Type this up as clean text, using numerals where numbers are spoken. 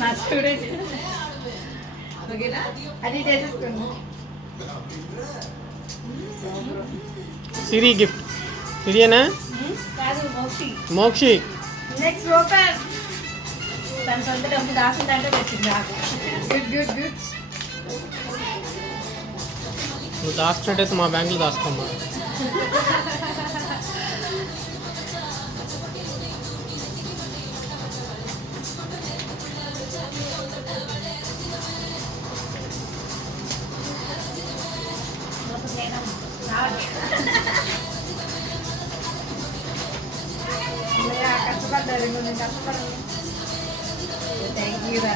మా స్టూడెంట్ అది చేసేసుకోండి. సిరి గిఫ్ట్ సిరియేనా కాదు మోక్షి. Mokshi next open. తన సొంత డబ్బు దాచుందంటే వచ్చింది నాకు. Good good good. నువ్వు దాచినట్టయితే మా బ్యాంకులో దాచుకోమ్మా. కష్టపడ్డారు, నేను కష్టపడాలి. థ్యాంక్ యూ రా.